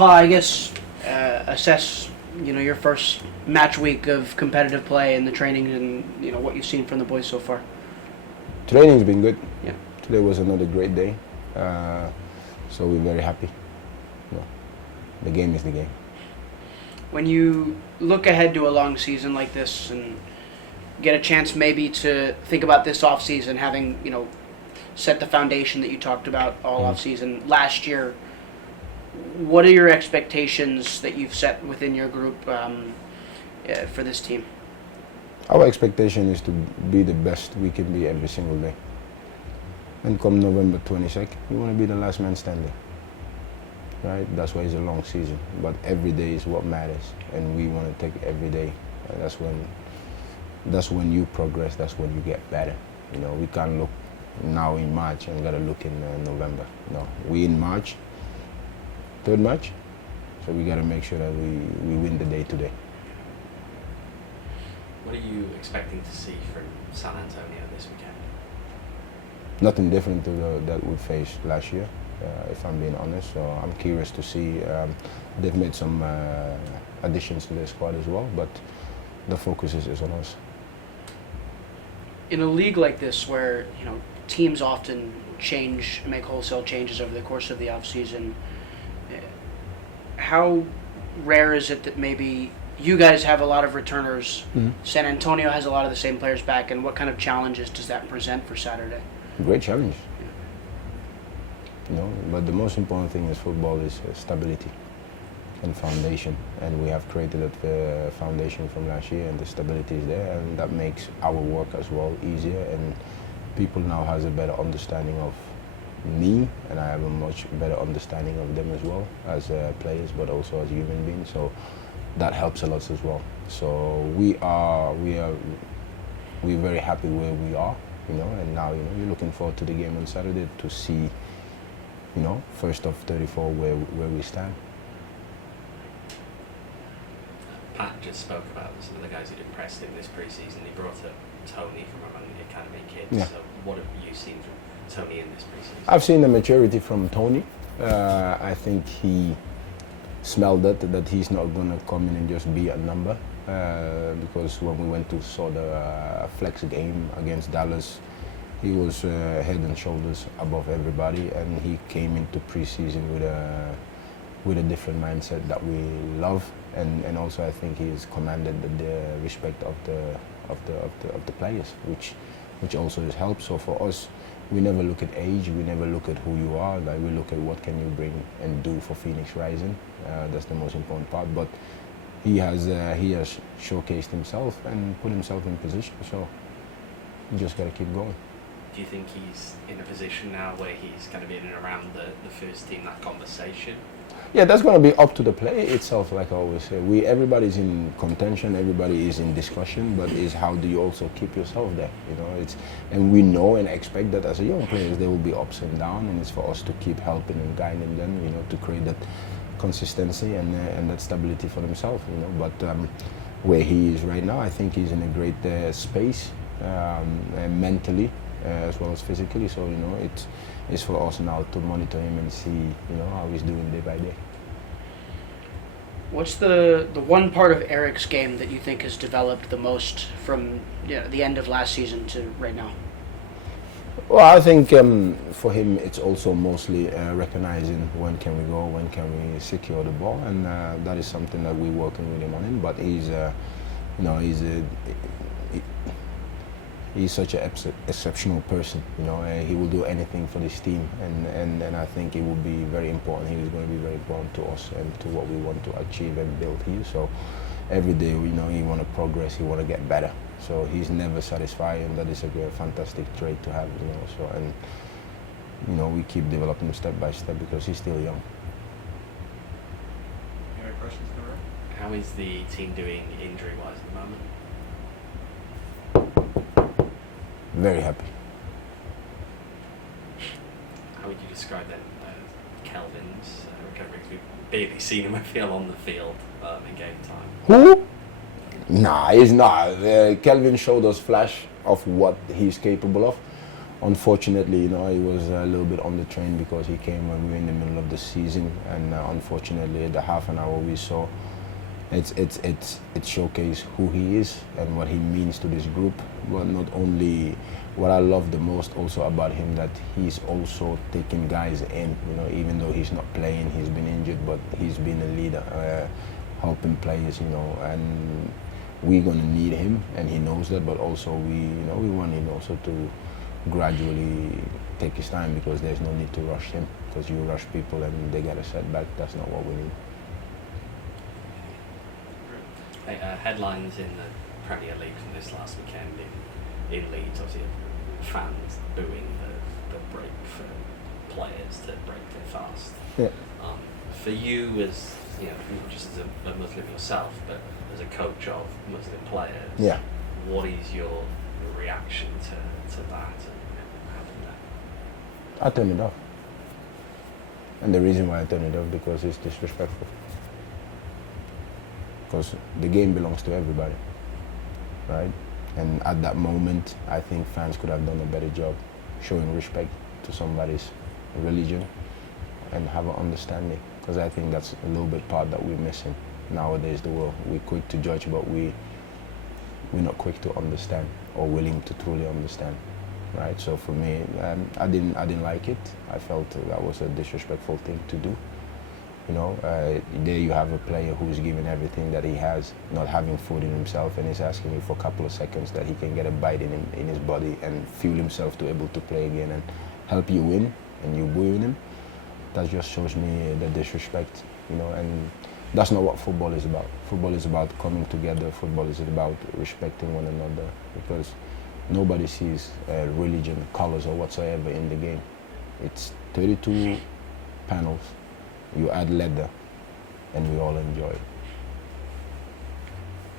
Paul, I guess assess your first match week of competitive play and the training and what you've seen from the boys so far. Training's been good. Yeah. Today was another great day, so we're very happy. The game is the game. When you look ahead to a long season like this and get a chance maybe to think about this off season, having set the foundation that you talked about all off season last year, what are your expectations that you've set within your group for this team? Our expectation is to be the best we can be every single day. And come November 22nd, we want to be the last man standing. Right? That's why it's a long season. But every day is what matters, and we want to take every day. That's when you progress. That's when you get better. We can't look now in March and gotta look in November. No, we in March, third match, so we gotta make sure that we win the day today. What are you expecting to see from San Antonio this weekend? Nothing different to that we faced last year, if I'm being honest. So I'm curious to see. They've made some additions to their squad as well, but the focus is on us. In a league like this, where teams often make wholesale changes over the course of the off season, how rare is it that maybe you guys have a lot of returners, San Antonio has a lot of the same players back, and what kind of challenges does that present for Saturday? Great challenge. But the most important thing in football is stability and foundation, and we have created that foundation from last year, and the stability is there, and that makes our work as well easier, and people now has a better understanding of me, and I have a much better understanding of them as well as players, but also as human beings. So that helps a lot as well. So we're very happy where we are, and now you're looking forward to the game on Saturday to see, first of 34 where we stand. Pat just spoke about some of the guys who'd impressed him this pre-season. He brought up Tony from among the academy kids. Yeah. So what have you seen from Tony in this pre-season? I've seen the maturity from Tony. I think he smelled that he's not going to come in and just be a number. Because when we went to saw the flex game against Dallas, he was head and shoulders above everybody, and he came into pre-season with a different mindset that we love, and also I think he's commanded the respect of the players, which also has helped. So for us, we never look at age, we never look at who you are, like we look at what can you bring and do for Phoenix Rising. That's the most important part. But he has showcased himself and put himself in position. So you just got to keep going. Do you think he's in a position now where he's going to be in and around the first team, that conversation? Yeah, that's going to be up to the play itself, like I always say. Everybody's in contention, everybody is in discussion, but it's how do you also keep yourself there? And we know and expect that as a young players there will be ups and downs, and it's for us to keep helping and guiding them, to create that consistency and that stability for themselves, But where he is right now, I think he's in a great space, mentally as well as physically. So it's for us now to monitor him and see how he's doing day by day. What's the one part of Eric's game that you think has developed the most from the end of last season to right now? Well, I think for him it's also mostly recognizing when can we go, when can we secure the ball, and that is something that we're working with him on. But he's such an exceptional person. He will do anything for this team, and I think it will be very important. He is going to be very important to us and to what we want to achieve and build here. So every day, he want to progress, he want to get better. So he's never satisfied, and that is a fantastic trait to have. So we keep developing step by step because he's still young. Any questions, Nora? How is the team doing injury-wise at the moment? Very happy. How would you describe then Kelvin's recovery? We've barely seen him, I feel, on the field in game time. Who? Nah, he's not. Kelvin showed us flash of what he's capable of. unfortunately, you know, he was a little bit on the train because he came when we were in the middle of the season, and unfortunately, the half an hour we saw, it showcased who he is and what he means to this group. But not only what I love the most also about him, that he's also taking guys in. You know, even though he's not playing, he's been injured, but he's been a leader, helping players. You know, and we're gonna need him, and he knows that. But also we want him also to gradually take his time, because there's no need to rush him, because you rush people and they get a setback. That's not what we need. Headlines in the Premier League from this last weekend in Leeds, obviously fans booing the break for players to break their fast. Yeah. For you, as you know, not just as a Muslim yourself, but as a coach of Muslim players, Yeah. what is your reaction to that and having that? I turn it off. And the reason why I turn it off, because it's disrespectful. Because the game belongs to everybody, right? And at that moment, I think fans could have done a better job showing respect to somebody's religion and have an understanding. Because I think that's a little bit part that we're missing nowadays. The world, we're quick to judge, but we're not quick to understand or willing to truly understand, right? So for me, I didn't like it. I felt that was a disrespectful thing to do. You know, there you have a player who's given everything that he has, not having food in himself, and he's asking you for a couple of seconds that he can get a bite in his body and fuel himself to able to play again and help you win, and you booing him. That just shows me the disrespect, you know, and that's not what football is about. Football is about coming together. Football is about respecting one another, because nobody sees religion, colors, or whatsoever in the game. It's 32 panels. You add leather, and we all enjoy it.